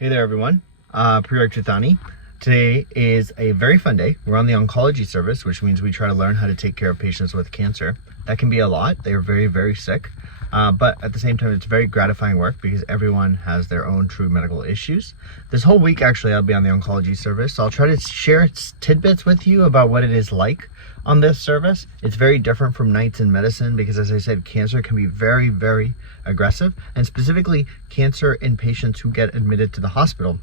Hey there everyone, Prerak Juthani. Today is a very fun day. We're on the oncology service, which means we try to learn how to take care of patients with cancer. That can be a lot. They are very, very sick. But at the same time, it's very gratifying work because everyone has their own true medical issues. This whole week, actually, I'll be on the oncology service. So I'll try to share tidbits with you about what it is like on this service. It's very different from nights in medicine because, as I said, cancer can be very, very aggressive, and specifically cancer in patients who get admitted to the hospital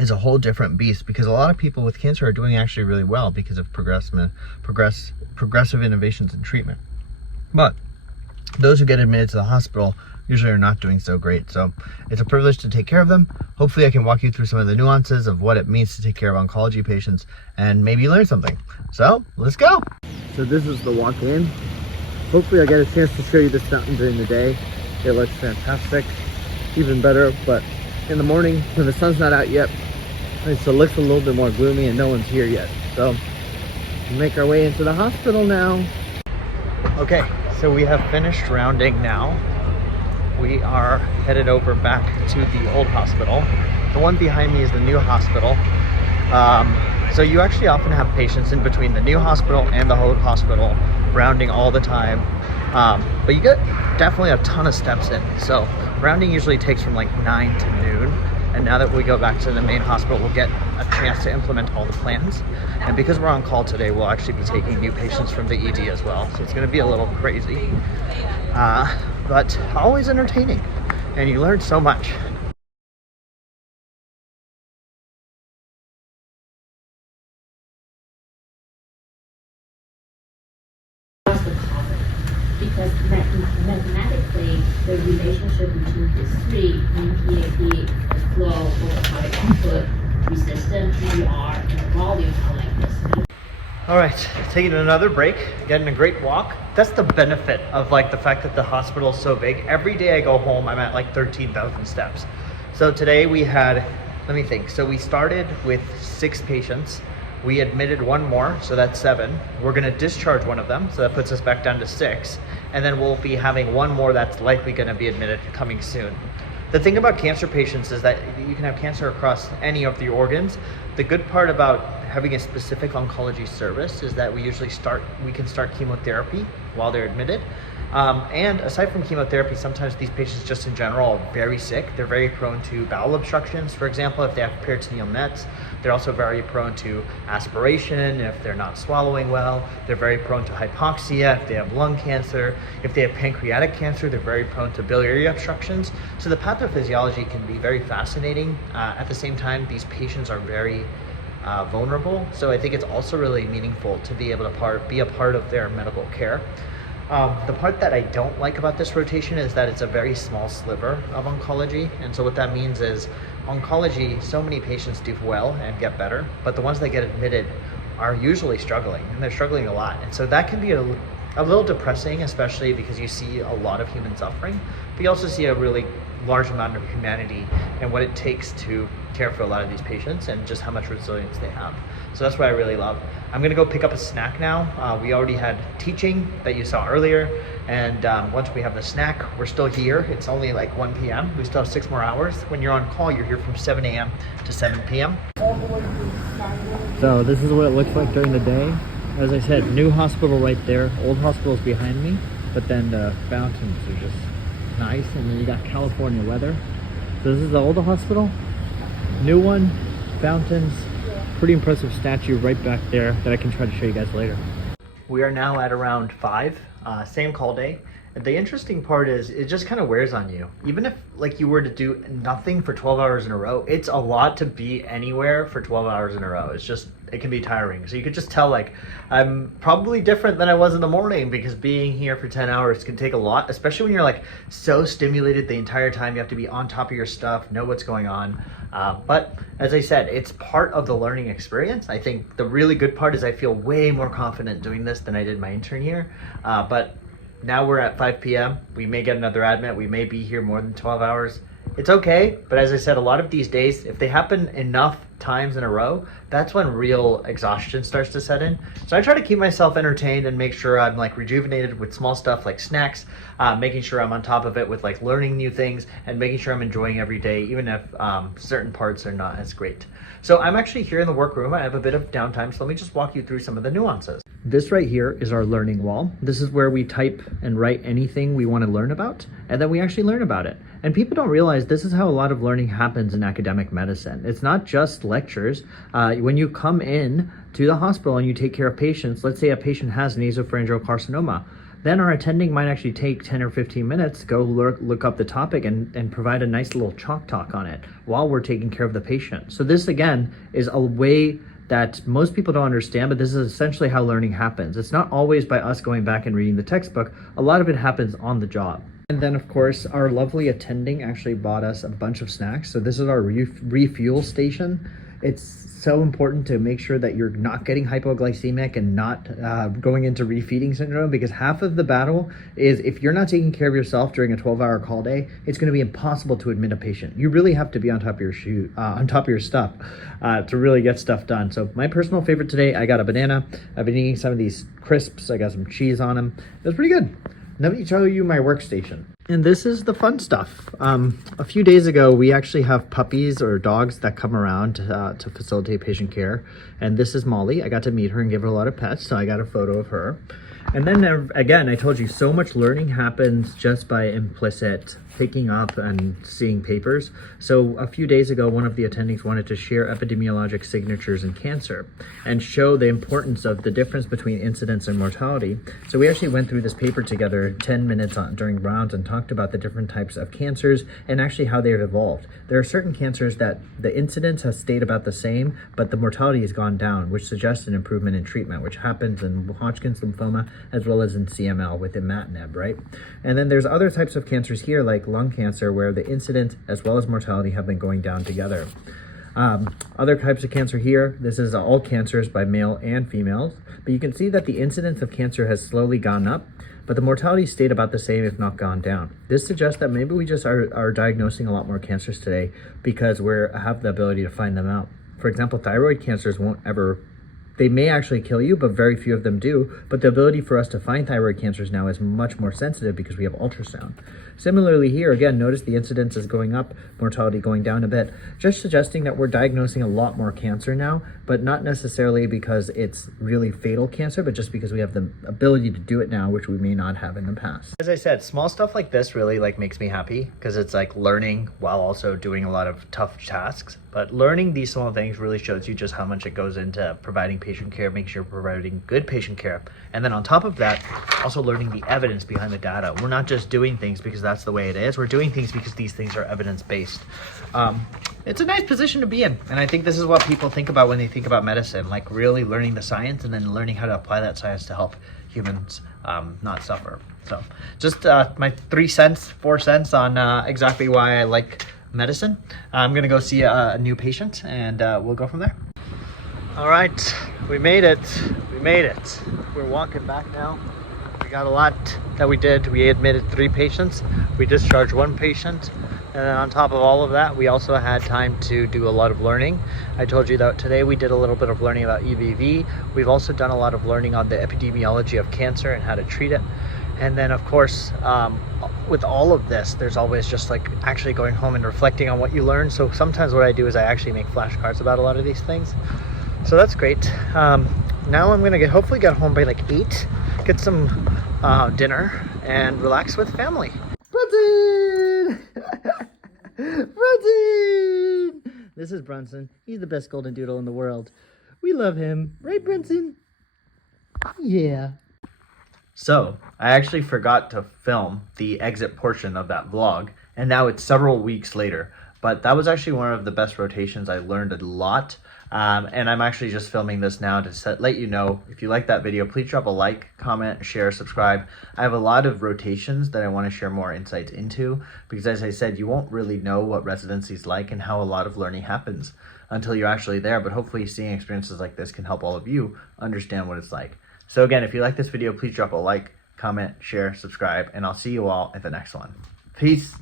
is a whole different beast, because a lot of people with cancer are doing actually really well because of progressive innovations in treatment. But those who get admitted to the hospital usually are not doing so great. So it's a privilege to take care of them. Hopefully I can walk you through some of the nuances of what it means to take care of oncology patients and maybe learn something. So let's go. So this is the walk-in. Hopefully I get a chance to show you this fountain during the day. It looks fantastic, even better, but in the morning when the sun's not out yet, it looks a little bit more gloomy and no one's here yet. So we make our way into the hospital now. Okay, so we have finished rounding now. We are headed over back to the old hospital. The one behind me is the new hospital. So you actually often have patients in between the new hospital and the old hospital rounding all the time. But you get definitely a ton of steps in. So rounding usually takes from like 9 to noon. And now that we go back to the main hospital, we'll get a chance to implement all the plans. And because we're on call today, we'll actually be taking new patients from the ED as well. So it's gonna be a little crazy, but always entertaining. And you learn so much. Because mathematically, the relationship between these three, PAP, the flow, overcharge input, resistance, PDR, and the volume are like this. All right, taking another break, getting a great walk. That's the benefit of like the fact that the hospital is so big. Every day I go home, I'm at like 13,000 steps. So today we had, let me think. So we started with 6 patients. We admitted one more, so that's 7. We're gonna discharge one of them, so that puts us back down to 6. And then we'll be having one more that's likely gonna be admitted coming soon. The thing about cancer patients is that you can have cancer across any of the organs. The good part about having a specific oncology service is that we can start chemotherapy while they're admitted. And aside from chemotherapy, sometimes these patients just in general are very sick. They're very prone to bowel obstructions, for example, if they have peritoneal nets. They're also very prone to aspiration if they're not swallowing well. They're very prone to hypoxia if they have lung cancer. If they have pancreatic cancer, they're very prone to biliary obstructions. So the pathophysiology can be very fascinating. At the same time, these patients are very vulnerable. So I think it's also really meaningful to be able to be a part of their medical care. The part that I don't like about this rotation is that it's a very small sliver of oncology. And so what that means is oncology, so many patients do well and get better, but the ones that get admitted are usually struggling, and they're struggling a lot. And so that can be a little depressing, especially because you see a lot of human suffering, but you also see a really large amount of humanity and what it takes to care for a lot of these patients and just how much resilience they have. So that's what I really love. I'm gonna go pick up a snack now. We already had teaching that you saw earlier, and once we have the snack, we're still here. It's only like 1 p.m. We still have 6 more hours. When you're on call, you're here from 7 a.m. to 7 p.m. So this is what it looks like during the day. As I said, new hospital right there, old hospital's behind me, but then the fountains are just nice, and then you got California weather. So this is the old hospital, new one, fountains, pretty impressive statue right back there that I can try to show you guys later. We are now at around 5, same call day. The interesting part is it just kind of wears on you. Even if like you were to do nothing for 12 hours in a row, it's a lot to be anywhere for 12 hours in a row. It can be tiring. So you could just tell like I'm probably different than I was in the morning, because being here for 10 hours can take a lot, especially when you're like so stimulated the entire time. You have to be on top of your stuff, know what's going on. But as I said, it's part of the learning experience. I think the really good part is I feel way more confident doing this than I did my intern year. But now we're at 5 p.m. We may get another admit. We may be here more than 12 hours. It's okay, but as I said, a lot of these days, if they happen enough times in a row, that's when real exhaustion starts to set in. So I try to keep myself entertained and make sure I'm like rejuvenated with small stuff like snacks, making sure I'm on top of it with like learning new things and making sure I'm enjoying every day, even if certain parts are not as great. So I'm actually here in the workroom. I have a bit of downtime, so let me just walk you through some of the nuances. This right here is our learning wall. This is where we type and write anything we want to learn about, and then we actually learn about it. And people don't realize this is how a lot of learning happens in academic medicine. It's not just lectures. When you come in to the hospital and you take care of patients, let's say a patient has nasopharyngeal carcinoma, then our attending might actually take 10 or 15 minutes to go look up the topic and provide a nice little chalk talk on it while we're taking care of the patient. So this again is a way that most people don't understand, but this is essentially how learning happens. It's not always by us going back and reading the textbook. A lot of it happens on the job. And then of course, our lovely attending actually bought us a bunch of snacks. So this is our refuel station. It's so important to make sure that you're not getting hypoglycemic and not going into refeeding syndrome, because half of the battle is if you're not taking care of yourself during a 12-hour call day, it's going to be impossible to admit a patient. You really have to be on top of your stuff to really get stuff done. So my personal favorite today, I got a banana. I've been eating some of these crisps. I got some cheese on them. It was pretty good. Let me show you my workstation. And this is the fun stuff. A few days ago, we actually have puppies or dogs that come around to facilitate patient care. And this is Molly. I got to meet her and give her a lot of pets, so I got a photo of her. And then again, I told you so much learning happens just by implicit picking up and seeing papers. So a few days ago, one of the attendings wanted to share epidemiologic signatures in cancer and show the importance of the difference between incidence and mortality. So we actually went through this paper together 10 minutes during rounds and talked about the different types of cancers and actually how they have evolved. There are certain cancers that the incidence has stayed about the same, but the mortality has gone down, which suggests an improvement in treatment, which happens in Hodgkin's lymphoma as well as in CML with imatinib, right? And then there's other types of cancers here, like lung cancer, where the incidence as well as mortality have been going down together. Other types of cancer here, this is all cancers by male and females, but you can see that the incidence of cancer has slowly gone up, but the mortality stayed about the same, if not gone down. This suggests that maybe we just are diagnosing a lot more cancers today because we have the ability to find them out. For example, thyroid cancers they may actually kill you, but very few of them do. But the ability for us to find thyroid cancers now is much more sensitive because we have ultrasound. Similarly here, again, notice the incidence is going up, mortality going down a bit, just suggesting that we're diagnosing a lot more cancer now, but not necessarily because it's really fatal cancer, but just because we have the ability to do it now, which we may not have in the past. As I said, small stuff like this really makes me happy because it's like learning while also doing a lot of tough tasks. But learning these small things really shows you just how much it goes into providing patient care, making sure we're providing good patient care. And then on top of that, also learning the evidence behind the data. We're not just doing things because that's the way it is. We're doing things because these things are evidence-based. It's a nice position to be in. And I think this is what people think about when they think about medicine, like really learning the science and then learning how to apply that science to help humans not suffer. So just my 4 cents on exactly why I like medicine. I'm gonna go see a new patient and we'll go from there. All right, we made it. We're walking back now. We got a lot that we did. We admitted 3 patients. We discharged 1 patient. And then on top of all of that, we also had time to do a lot of learning. I told you that today we did a little bit of learning about EBV. We've also done a lot of learning on the epidemiology of cancer and how to treat it. And then of course, with all of this, there's always just actually going home and reflecting on what you learned. So sometimes what I do is I actually make flashcards about a lot of these things. So that's great. Now I'm gonna hopefully get home by 8, get some dinner and relax with family. Brunson! Brunson! This is Brunson. He's the best golden doodle in the world. We love him. Right, Brunson? Yeah. So, I actually forgot to film the exit portion of that vlog, and now it's several weeks later. But that was actually one of the best rotations. I learned a lot. And I'm actually just filming this now to let you know, if you like that video, please drop a like, comment, share, subscribe. I have a lot of rotations that I want to share more insights into, because as I said, you won't really know what residency is like and how a lot of learning happens until you're actually there. But hopefully seeing experiences like this can help all of you understand what it's like. So again, if you like this video, please drop a like, comment, share, subscribe, and I'll see you all at the next one. Peace.